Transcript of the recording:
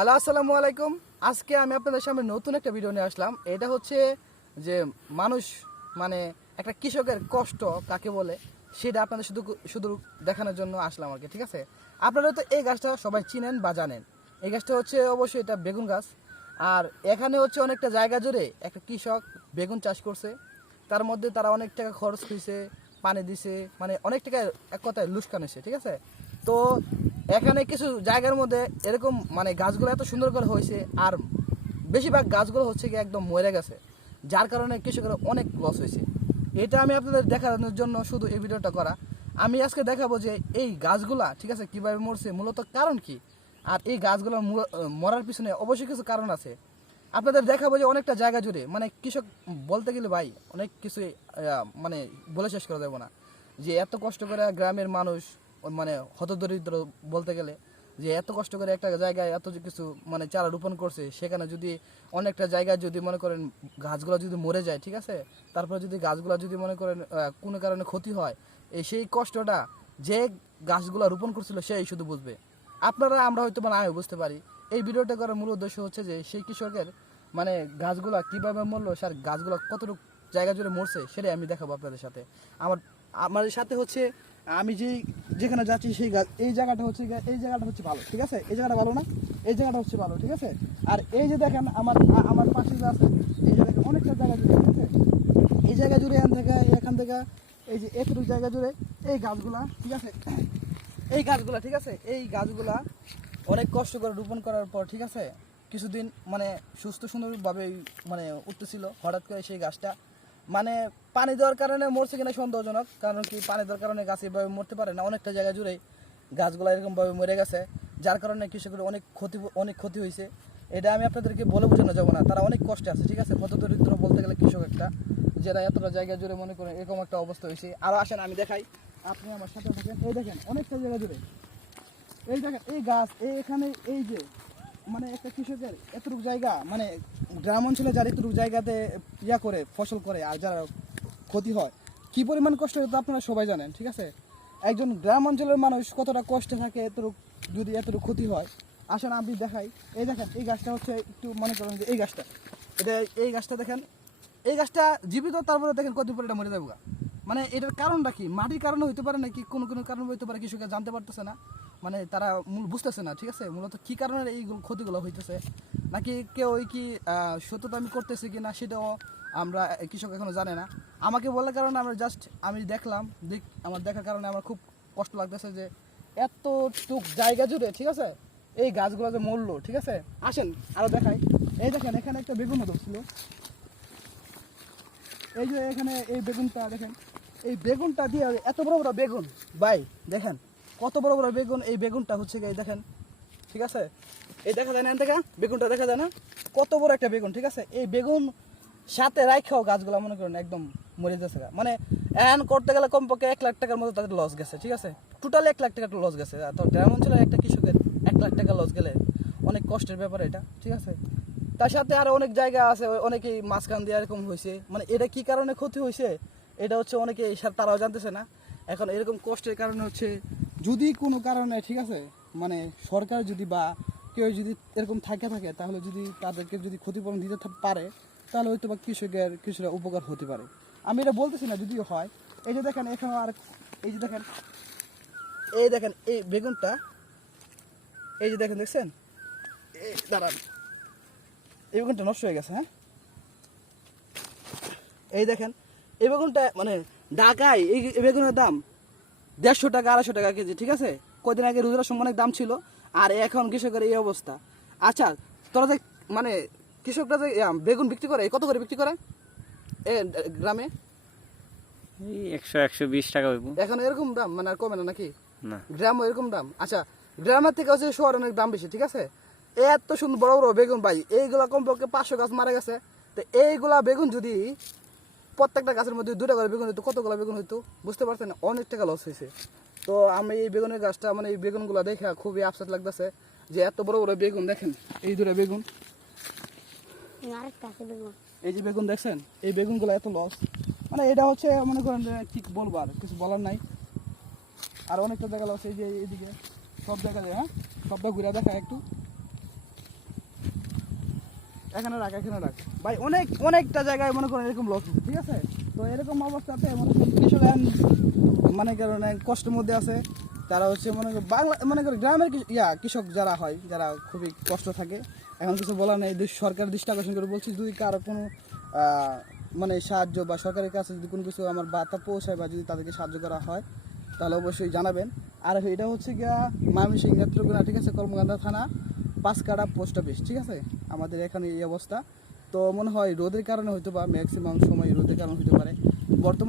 Hello, আসসালামু আলাইকুম। আজকে আমি আপনাদের সামনে নতুন একটা ভিডিও নিয়ে আসলাম। এটা হচ্ছে যে মানুষ মানে একটা কৃষকের কষ্ট কাকে বলে, সেটা আপনাদের শুধু শুধু দেখানোর জন্য আসলাম আর কি, ঠিক আছে? আপনারা তো এই গাছটা সবাই চিনেন বা জানেন। এই গাছটা হচ্ছে অবশ্যই এটা বেগুন গাছ। আর এখানে হচ্ছে অনেকটা জায়গা জুড়ে একটা কৃষক বেগুন চাষ করছে। তার মধ্যে তারা অনেক টাকা খরচ হয়েছে পানি দিছে মানে অনেক টাকা এক কথায় লুস্কান ঠিক আছে? তো এখানে কিছু জায়গার মধ্যে এরকম মানে গাছগুলো এত সুন্দর করে হয়েছে, আর বেশিরভাগ গাছগুলো হচ্ছে কি একদম মরে গেছে, যার কারণে কৃষকের অনেক লস হয়েছে। এটা আমি আপনাদের দেখানোর জন্য শুধু এই ভিডিওটা করা। আমি আজকে দেখাবো যে এই গাছগুলা, ঠিক আছে, কীভাবে মরছে, মূলত কারণ কি? আর এই গাছগুলো মরার পিছনে অবশ্যই কিছু কারণ আছে। আপনাদের দেখাবো যে অনেকটা জায়গা জুড়ে মানে কৃষক বলতে গেলে ভাই, অনেক কিছু মানে বলে শেষ করা যাবে না। যে এত কষ্ট করে গ্রামের মানুষ মানে হতদরিদ্র বলতে গেলে, যে এত কষ্ট করে একটা জায়গায় এত কিছু মানে চারা রোপণ করছে, সেখানে যদি অনেকটা জায়গায় যদি মনে করেন গাছগুলো যদি মরে যায়, ঠিক আছে? তারপর যদি গাছগুলো যদি মনে করেন কোনো কারণে ক্ষতি হয়, এই সেই কষ্টটা যে গাছগুলো রোপণ করছিল, সেই শুধু বুঝবে। আপনারা, আমরা হয়তো নাও বুঝতে পারি। এই ভিডিওটা করার মূল উদ্দেশ্য হচ্ছে যে, সেই কৃষকের মানে গাছগুলা কীভাবে মরলো, স্যার, গাছগুলো কতটুকু জায়গা জুড়ে মরছে, সেটাই আমি দেখাবো আপনাদের সাথে। আমার, আমাদের সাথে হচ্ছে আমি যেই, যেখানে যাচ্ছি সেই গাছ এই জায়গাটা হচ্ছে এই জায়গাটা হচ্ছে ভালো, ঠিক আছে? এই জায়গাটা ভালো না? এই জায়গাটা হচ্ছে ভালো, ঠিক আছে? আর এই যে দেখেন, আমার আমার পাশে যে আছে, এই দেখেন অনেকটা জায়গা জুড়ে, ঠিক আছে? এই জায়গা জুড়ে, এখান থেকে এখান থেকে, এই যে এতটুকু জায়গা জুড়ে, এই গাছগুলা, ঠিক আছে? এই গাছগুলা, ঠিক আছে? এই গাছগুলা অনেক কষ্ট করে রোপণ করার পর, ঠিক আছে? কিছুদিন মানে সুস্থ সুন্দরভাবে মানে উঠতেছিল, হঠাৎ করে সেই গাছটা মানে পানি দেওয়ার কারণে মরছে কিনা সন্দেহজনক, কারণ কি পানি দেওয়ার কারণে গাছ এভাবে মরতে পারে না, অনেকটা জায়গা জুড়েই গাছগুলো এরকমভাবে মরে গেছে, যার কারণে কৃষকের অনেক ক্ষতি অনেক ক্ষতি হয়েছে। এটা আমি আপনাদেরকে বলে বোঝানো যাব না, তারা অনেক কষ্টে আছে, ঠিক আছে? কত দরিদ্র বলতে গেলে কৃষক একটা, যারা এতটা জায়গা জুড়ে মনে করেন এরকম একটা অবস্থা হয়েছে। আরও আসেন, আমি দেখাই। আপনি আমার সাথে থাকেন, এই দেখেন, অনেকটা জায়গা জুড়ে। এই দেখেন, এই গাছ, এই এখানে, এই যে মানে একটা কৃষকের এতটুকু জায়গা মানে গ্রাম অঞ্চলে যারা এতটুকু জায়গাতে ইয়া করে, ফসল করে আর যারা ক্ষতি হয়, কি পরিমাণ কষ্ট হয় আপনারা সবাই জানেন, ঠিক আছে? একজন গ্রাম অঞ্চলের মানুষ কতটা কষ্টে থাকে, এতটুকু যদি এতটুকু ক্ষতি হয়, আসেন আপনি দেখাই। এই দেখেন, এই গাছটা হচ্ছে একটু মনে করেন যে এই গাছটা। এটা এই গাছটা দেখেন, এই গাছটা জীবিত, তারপরে দেখেন কত উপরে এটা মরে যাব মানে এটার কারণটা কি? মাটির কারণে হইতে পারে নাকি কোনো কোনো কারণে হইতে পারে, কৃষকের জানতে পারতেছে না। মানে তারা মূল বুঝতেছে না, ঠিক আছে? মূলত কি কারণে এইগুলো ক্ষতিগুলো হইতেছে? নাকি কেউ কি সত্যতা আমি করতেছি কি না সেটাও আমরা কৃষক এখনও জানে না। আমাকে বলার কারণে আমরা জাস্ট আমি দেখলাম, দেখ আমার দেখার কারণে আমার খুব কষ্ট লাগতেছে যে এতটুক জায়গা জুড়ে, ঠিক আছে? এই গাছগুলো যে মরলো, ঠিক আছে? আসেন, আরও দেখাই। এই দেখেন, এখানে একটা বেগুন ধরছিল। এই যে এখানে এই বেগুনটা, দেখেন। এই বেগুনটা দিয়ে এত বড় বড় বেগুন। ভাই, দেখেন। কত বড় বড় বেগুন, এই বেগুনটা হচ্ছে গিয়ে দেখেন, ঠিক আছে? এই দেখা যায় না থেকে? বেগুনটা দেখা যায় না? কত বড় একটা বেগুন, ঠিক আছে? এই বেগুন সাথে রাখাও গাছগুলো, মনে করেন, একদম মরে যাচ্ছে। মানে এন করতে গেলে কমপক্ষে এক লাখ টাকার মতো তাদের লস গেছে, ঠিক আছে? টোটালি এক লাখ টাকা লস গেছে। তো গ্রাম অঞ্চলের একটা কৃষকের এক লাখ টাকা লস গেলে অনেক কষ্টের ব্যাপার এটা, ঠিক আছে? তার সাথে আরও অনেক জায়গা আছে অনেকেই মাঝখান দিয়ে এরকম হয়েছে মানে এটা কি কারণে ক্ষতি হয়েছে এটা হচ্ছে অনেকে তারাও জানতেছে না। এখন এরকম কষ্টের কারণে হচ্ছে যদি কোনো কারণে, ঠিক আছে? মানে সরকার যদি বা কেউ যদি এরকম থাকে থাকে, তাহলে যদি তাদেরকে যদি ক্ষতিপূরণ দিতে পারে, তাহলে হয়তো বা কৃষকের কিছুটা উপকার হতে পারে। আমি এটা বলতেছি না, যদিও হয়। এই যে দেখেন, এখানে আর এই যে দেখেন, এই দেখেন, এই বেগুনটা, এই যে দেখেন, দেখছেন? এই, দাঁড়ান। এই বেগুনটা নষ্ট হয়ে গেছে হ্যাঁ? এই দেখেন, এই বেগুনটা মানে ঢাকায় এই বেগুনের দাম দেড়শো টাকা আড়াইশো টাকা কেজি ঠিক আছে? কদিন আগে রোজার সময় অনেক দাম ছিল আর এখন কৃষকের এই অবস্থা। আচ্ছা তোরা যে মানে কৃষকরা যে বেগুন বিক্রি করে কত করে বিক্রি করে? এ গ্রামে? একশো একশো বিশ টাকা এখন এরকম দাম মানে আর কমে না নাকি? গ্রামও এরকম দাম। আচ্ছা গ্রামের থেকে হচ্ছে শহরে অনেক দাম বেশি ঠিক আছে? এত সুন্দর বড় বড় বেগুন ভাই এইগুলা কমপক্ষে পাঁচশো গাছ মারা গেছে। তো এইগুলা বেগুন যদি প্রত্যেকটা গাছের মধ্যে দুটা করে বেগুন হইতো কতগুলো বেগুন হইতো বুঝতে পারছেন? অনেক টাকা লস হয়েছে। তো আমি এই বেগুনের গাছটা মানে এই বেগুনগুলো দেখে খুবই আফসোস লাগতেছে যে এত বড় বড় বেগুন দেখেন এই দুটা বেগুন। এই যে বেগুন দেখছেন এই বেগুনগুলো এত লস মানে এটা হচ্ছে মনে করেন ঠিক বলব আর কিছু বলার নাই। আর অনেকটা জায়গা লস এই যে এইদিকে সব জায়গা যায় হ্যাঁ? সবটা ঘুরে দেখা একটু। এখানে রাখ এখানে রাখ। ভাই, অনেক, অনেকটা জায়গায় মনে করেন এরকম লস ঠিক আছে? তো এরকম অবস্থাতে মনে করেন মানে কারণে কষ্টের মধ্যে আছে। তারা হচ্ছে মনে করেন বাংলা, মনে করেন গ্রামের ইয়া, কৃষক যারা হয়, যারা খুবই কষ্ট থাকে, এখন কিছু বলার নেই। দেশ সরকার দৃষ্টি আকর্ষণ করে বলছি, যদি কারও কোনো মানে সাহায্য বা সরকারের কাছে যদি কোনো কিছু আমার বার্তা পৌঁছায় বা যদি তাদেরকে সাহায্য করা হয়, তাহলে অবশ্যই জানাবেন। আর এটা হচ্ছে গিয়া ময়মনসিংহ নেত্রকোনা, ঠিক আছে? কর্মকাণ্ডা থানা। পাঁচকাড়া পোস্ট অফিস, ঠিক আছে? আমাদের এখানে এই অবস্থা। তো মনে হয় রোদের কারণে হয়তো বা ম্যাক্সিমাম সময় রোদের কারণে হতে পারে। বর্তমান